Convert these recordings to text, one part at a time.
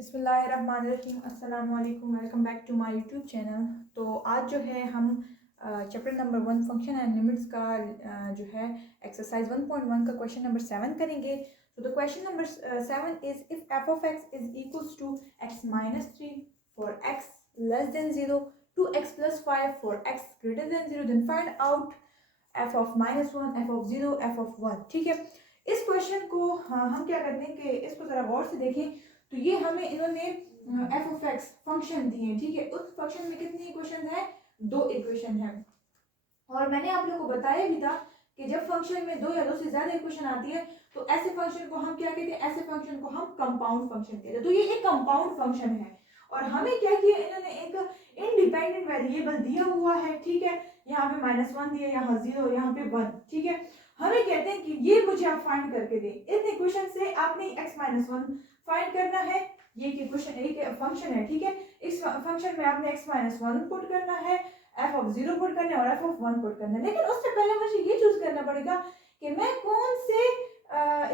बिस्मिल्लाहिर्रहमानिर्रहीम अस्सलाम वालेकुम, welcome back to my YouTube channel. तो आज जो है हम chapter number 1 function and limits का जो है एक्सरसाइज 1.1 का क्वेश्चन नंबर 7 करेंगे। तो the question number 7 is if f of x is equals to x minus 3 for x less than 0 two x plus 5 for x greater than 0 then find out f of -1, f of 0, f of 1। ठीक है, इस question को हम क्या करते हैं कि इसको ज़रा गौर से देखें। तो ये हमें इन्होंने एफ ऑफ एक्स फंक्शन दिए, ठीक है। उस फंक्शन में कितनी इक्वेशन है? 2 इक्वेशन है। और मैंने आप लोगों को बताया भी था कि जब फंक्शन में 2 या 2 से ज्यादा इक्वेशन आती है तो ऐसे फंक्शन को हम क्या कहते हैं? ऐसे फंक्शन को हम कंपाउंड फंक्शन कहते हैं। तो ये एक कंपाउंड फंक्शन है और हमें क्या किया, इन्होंने एक इंडिपेंडेंट वेरिएबल दिया हुआ है, ठीक है। यहाँ पे -1 दिया, यहाँ 0, यहाँ पे 1, ठीक है। हमें कहते हैं कि ये मुझे आप फाइंड करके दें। इस इक्वेशन से आपने x-1 फाइंड करना है। ये इक्वेशन एक फंक्शन है, ठीक है। इस फंक्शन में आपने x-1 पुट करना है, एफ ऑफ 0 पुट करना है और एफ ऑफ 1 पुट करना है। लेकिन उससे पहले मुझे ये चूज करना पड़ेगा कि मैं कौन से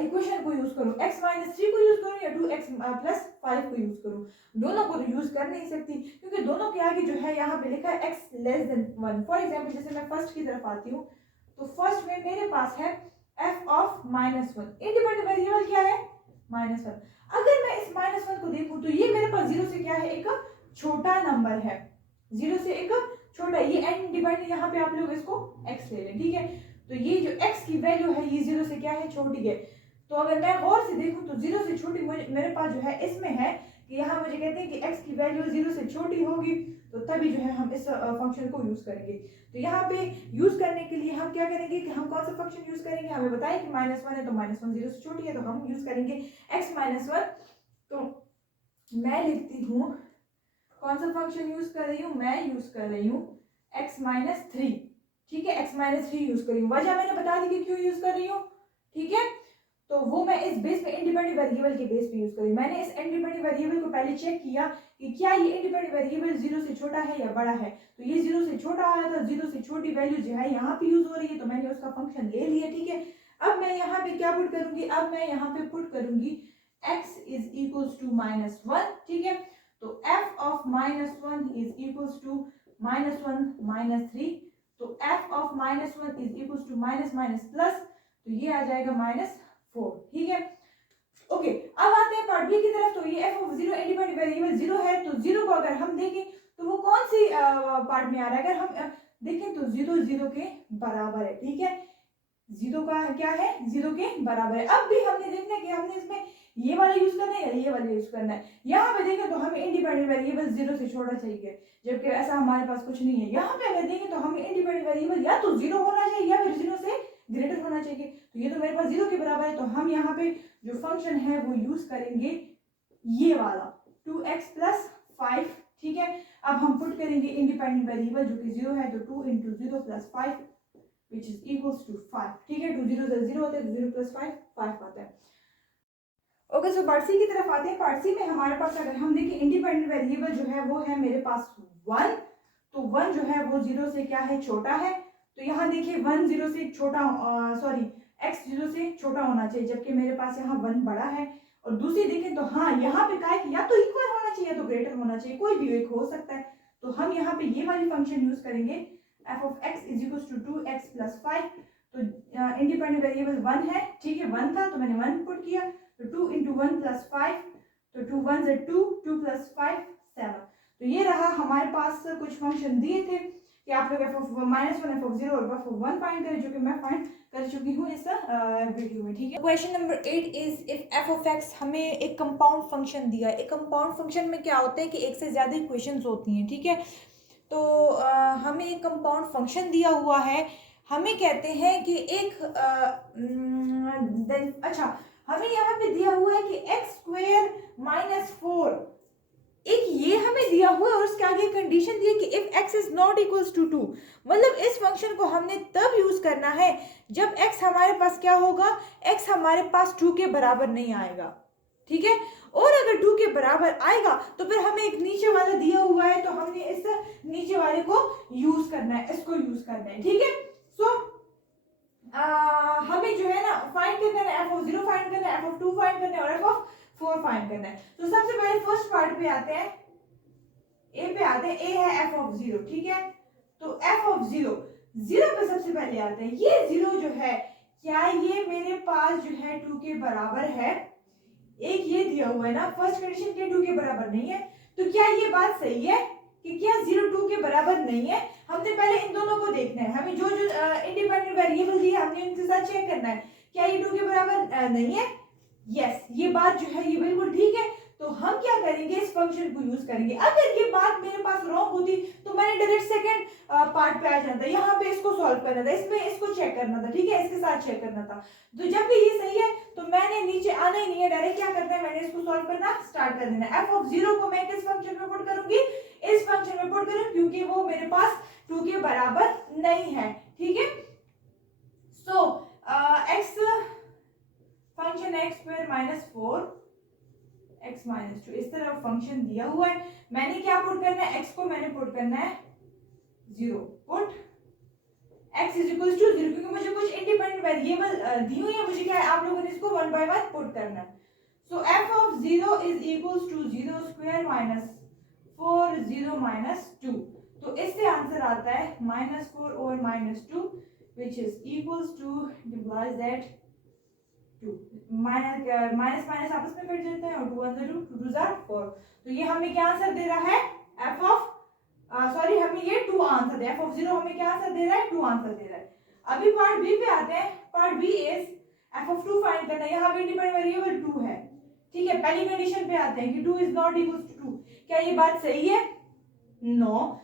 इक्वेशन को यूज करूं, x-3 को यूज करूं या 2x प्लस 5 को यूज करूं। दोनों को तो यूज कर नहीं सकती क्योंकि दोनों के आगे जो है यहाँ पे लिखा है x less than 1। For example जैसे मैं फर्स्ट की तरफ आती हूँ तो फर्स्ट में मेरे पास है f ऑफ -1, इंडिपेंडेंट वेरिएबल क्या है? -1। अगर मैं इस -1 को देखूं तो ये मेरे पास 0 से क्या है? एक छोटा नंबर है, 0 से एक छोटा। ये n डिपेंडेंट, यहाँ पे आप लोग इसको x ले लें, ठीक है। तो ये जो x की वैल्यू है ये 0 से क्या है? छोटी है। तो अगर मैं गौर से देखूं तो 0 से छोटी मेरे पास जो है इसमें है कि यहाँ मुझे कहते हैं कि x की वैल्यू 0 से छोटी होगी तो तभी जो है हम इस फंक्शन को यूज करेंगे। तो यहाँ पे यूज करने के लिए हम क्या करेंगे कि हम कौन सा फंक्शन यूज करेंगे? हमें बताया कि -1 है तो -1 0 से छोटी है तो हम यूज करेंगे x-1। तो मैं लिखती हूँ कौन सा फंक्शन यूज कर रही हूँ? मैं यूज कर रही हूँ x-3, ठीक है। x-3 यूज कर रही हूँ। वजह मैंने बता दी कि क्यों यूज कर रही हूँ, ठीक है। तो वो मैं इस बेस पे इंडिपेंडेंट वेरिएबल के बेस पे यूज कर रही हूँ। मैंने इस इंडिपेंडेंट वेरिएबल को पहले चेक किया कि क्या ये इंडिपेंडेंट वेरिएबल 0 से छोटा है या बड़ा है। तो ये 0 से छोटा आया था, 0 से छोटी वैल्यू जो है यहाँ पे यूज हो रही है तो मैंने उसका फंक्शन ले लिया, ठीक है। अब मैं यहाँ पे क्या पुट करूंगी? अब मैं यहाँ पे पुट करूंगी x इज इक्वल्स टू -1, ठीक है। तो f of -1 is equals to -1 -3। तो f of -1 is equals to minus minus plus, तो ये आ जाएगा -4, ठीक है। ओके, अब आते हैं पार्ट बी की तरफ। तो ये f ऑफ 0 इंडिपेंडेंट वेरिएबल 0 है तो 0 को अगर हम देखें तो वो कौन सी पार्ट में आ रहा है? अगर हम देखें तो 0 0 के बराबर है, ठीक है। 0 का क्या है? 0 के बराबर है। अब भी हमने देखना है कि हमने इसमें ये वाला यूज करना है या ये वाला यूज करना है। यहाँ पे देखें तो हमें इंडिपेंडेंट वेरिएबल 0 से छोटा चाहिए जबकि ऐसा हमारे पास कुछ नहीं है। यहाँ पे अगर देखें तो हमें इंडिपेंडेंट वेरिएबल या तो 0 होना चाहिए या फिर 0 से ग्रेटर होना चाहिए। तो ये तो मेरे पास 0 के बराबर है तो हम यहाँ पे जो फंक्शन है वो यूज करेंगे ये वाला 2x प्लस 5, ठीक है। अब हम पुट करेंगे इंडिपेंडेंट वेरिएबल जो कि 0 है तो 2 into 0 plus 5 which is equals to 5, ठीक है। 2 0 0 होता है तो 0 प्लस 5 5 आता है। ओके, सो पार्ट सी की तरफ आते हैं। पार्ट सी में हमारे पास अगर हम देखें इंडिपेंडेंट वेरिएबल जो है वो है मेरे पास 1। तो 1 जो है वो 0 से क्या है? छोटा है। तो यहाँ देखिए 1 0 से छोटा, सॉरी x 0 से छोटा होना चाहिए जबकि मेरे पास यहाँ 1 बड़ा है। और दूसरी देखें तो हाँ यहाँ पे क्या है कि या तो इक्वल होना चाहिए या तो ग्रेटर होना चाहिए, कोई भी एक हो सकता है। तो हम यहाँ पे ये वाली फंक्शन यूज करेंगे f of x is equals to 2x plus 5। तो इंडिपेंडेंट वेरिएबल 1 है, ठीक है। 1 था तो मैंने 1 पुट किया तो 2 इंटू 1 प्लस 5, तो 2 1 is 2, 2 प्लस 5 7। तो ये रहा हमारे पास कुछ फंक्शन दिए थे कि आप लोग f of -1, f of 0 और f of 1 फाइंड करें, जो कि मैं फाइंड कर चुकी हूँ इस वीडियो में, ठीक है। Question number 8 is if f of x हमें एक कंपाउंड फंक्शन दिया है। एक कंपाउंड फंक्शन में क्या होता है कि एक से ज्यादा इक्वेशंस होती हैं, ठीक है। तो हमें एक कंपाउंड फंक्शन दिया हुआ है। हमें कहते हैं कि एक अच्छा, हमें यहाँ पे दिया हुआ है कि x² -4, एक ये हमें दिया हुआ है और उसके आगे कंडीशन दी है कि if x is not equals to 2। मतलब इस फंक्शन को हमने तब यूज करना है जब x हमारे पास क्या होगा? x हमारे पास 2 के बराबर नहीं आएगा, ठीक है। और अगर 2 के बराबर आएगा तो फिर हमें एक नीचे वाला दिया हुआ है तो हमने इस नीचे वाले को यूज करना है, इसको यूज करना है, ठीक है। सो हमें जो है ना फाइंड करना है, f of 0 फाइंड करना है, f of 2 फाइंड करना है और f of 4 फाइंड करना है। तो सबसे पहले फर्स्ट पार्ट पे आते हैं, ए पे आते हैं। ए है एफ ऑफ 0, ठीक है। तो एफ ऑफ 0 पे सबसे पहले आते हैं। ये 0 जो है, क्या ये मेरे पास जो है 2 के बराबर है? एक ये दिया हुआ है ना, फर्स्ट कंडीशन के 2 के बराबर नहीं है। तो क्या ये बात सही है कि क्या 0 2 के बराबर नहीं है? हमने पहले इन दोनों को देखना है। हमें जो इंडिपेंडेंट वेरिएबल दिए हमने इनके साथ चेक करना है, क्या ये 2 के बराबर नहीं है? यस, ये बात जो है ये बिल्कुल ठीक है। तो हम क्या करेंगे, इस फंक्शन को यूज करेंगे। अगर ये बात मेरे पास रॉन्ग होती तो मैंने डायरेक्ट सेकंड पार्ट पे आ जाना था, यहाँ पे इसको सॉल्व करना था, इसमें इसको चेक करना था, ठीक है, इसके साथ चेक करना था। तो जब भी ये सही है तो मैंने नीचे आना ही नहीं है, डायरेक्ट क्या करना है, मैंने इसको सॉल्व करना स्टार्ट कर देना है। एफ ऑफ 0 को मैं किस फंक्शन में पुट करूंगी? इस फंक्शन में पुट करूं, क्योंकि वो मेरे पास 2 के बराबर नहीं है, ठीक है। So X function X square minus 4 X minus 2, इस तरह फंक्शन दिया हुआ है। मैंने क्या पुट करना है, एक्स को मैंने पुट करना है 0, put x is equal to 0, क्योंकि मुझे कुछ इंडिपेंडेंट वेरिएबल दी हुई है, मुझे क्या है, आप लोगों ने इसको 1 बाय 1 पुट करना है। So f of 0 is equal to 0 square minus 4 0 minus 2। तो इससे आंसर आता है -4 और -2 which is equals to implies that 2 minus minus आपस में कट जाता है और 2 अंदर 2 2 2 4। तो ये हमें क्या आंसर दे रहा है, f ऑफ सॉरी हमें ये 2 आंसर दे, f ऑफ 0 हमें क्या आंसर दे रहा है, 2 आंसर दे रहा है। अभी पार्ट बी पे आते हैं। Part B is f of 2 find करना है। यहाँ पे इंडिपेंडेंट वेरिएबल 2 है, ठीक है। पहली कंडीशन पे आते हैं कि 2 इज नॉट इक्वल टू 2। क्या ये बात सही है? नो।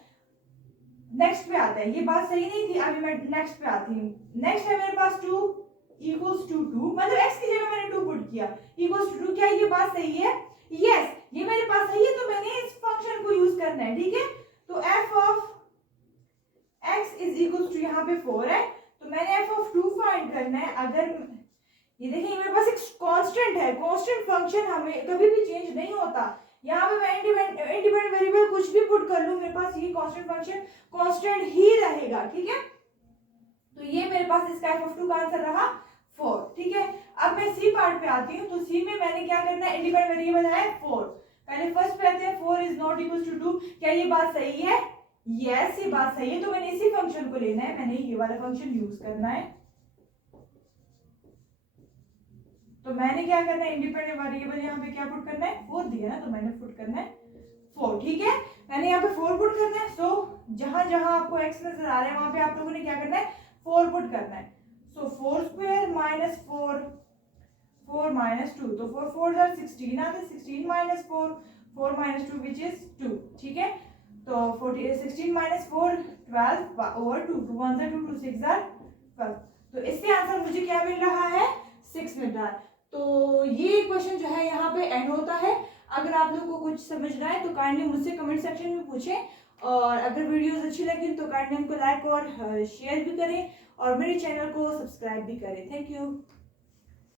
नेक्स्ट पे आते हैं, ये बात सही नहीं थी, अभी मैं नेक्स्ट पे आती हूँ। नेक्स्ट है मेरे पास 2 इक्वल्स टू 2, मतलब x की जगह मैंने 2 पुट किया, इक्वल्स टू 2। क्या ये बात सही है? यस, ये मेरे पास सही है, तो मैंने इस फंक्शन को यूज करना है, ठीक है। तो f of x is equals to, यहाँ पे 4 है, तो मैंने f ऑफ 2 फाइंड करना है। अगर ये देखिए मेरे पास एक कांस्टेंट है, कांस्टेंट फंक्शन हमें कभी भी चेंज नहीं होता। यहाँ पे मैं इंडिपेंडेंट वेरिएबल कुछ भी पुट कर लूं, मेरे पास ये कांस्टेंट फंक्शन कांस्टेंट ही रहेगा, ठीक है। तो ये मेरे पास इसका f ऑफ 2 का आंसर रहा 4, ठीक है। अब मैं सी पार्ट पे आती हूँ। तो सी में मैंने क्या करना है, इंडिपेंडेंट वेरिएबल है 4। पहले फर्स्ट पे आते हैं, 4 इज नॉट इक्वल टू 2। क्या ये बात सही है? यस, ये बात सही है। तो मैंने इसी फंक्शन को लेना है, मैंने ये वाला फंक्शन यूज करना है। तो मैंने क्या करना है, इंडिपेंडेंट वेरिएबल यहाँ पे क्या पुट करना है, 4 दिया ना, तो मैंने पुट करना है 4, ठीक है। मैंने यहाँ पे 4 पुट करना है। सो जहां जहां आपको x नजर आ रहा है वहां पे आप लोगों ने क्या करना है, 4 पुट करना है। सो 4 स्क्वायर माइनस 4 माइनस 2, तो 4 4 are 16 आता है, 16 माइनस 4 माइनस 2 विच इज 2, ठीक है। तो 16 माइनस 4 12 ओवर 2 2 1 2 2 6 are 12। तो इससे आंसर मुझे क्या मिल रहा है, 6 मिल रहा है। तो ये क्वेश्चन जो है यहाँ पे एंड होता है। अगर आप लोग को कुछ समझना है तो काइंडली मुझसे कमेंट सेक्शन में पूछें, और अगर वीडियोस अच्छी लगी तो काइंडली हमको लाइक और शेयर भी करें और मेरे चैनल को सब्सक्राइब भी करें। Thank you.